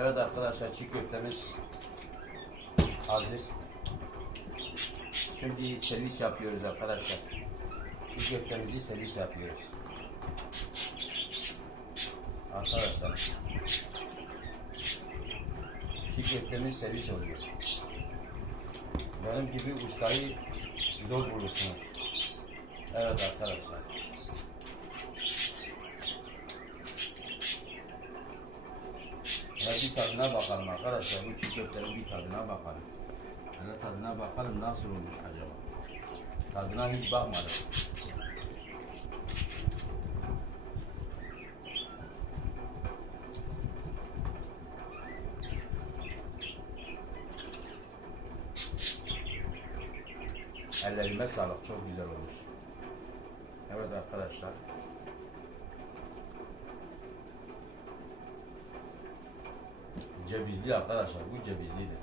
Evet arkadaşlar çiğ köftemiz hazır. Şimdi servis yapıyoruz arkadaşlar. Çiğ köftemizi servis yapıyoruz. Arkadaşlar. Çiğ köftemiz servis oluyor. Benim gibi ustayı zor bulursunuz. Evet arkadaşlar. Ya bir tadına bakalım arkadaşlar. Bu çiğ köftenin bir tadına bakalım. Hele tadına bakalım nasıl olmuş acaba. Tadına hiç bakmadım. Ellerime sağlık. Çok güzel olmuş. Evet arkadaşlar. Cevizli arkadaşlar. Bu cevizlidir.